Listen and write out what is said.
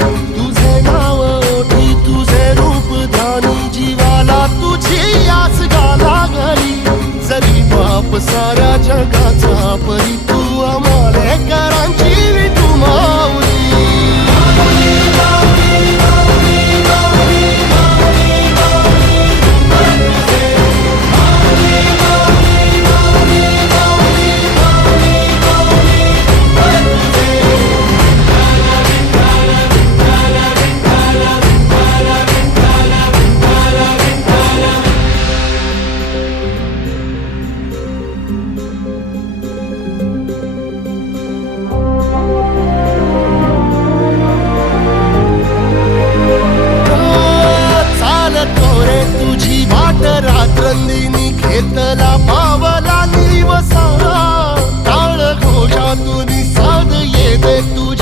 Thank you. virtude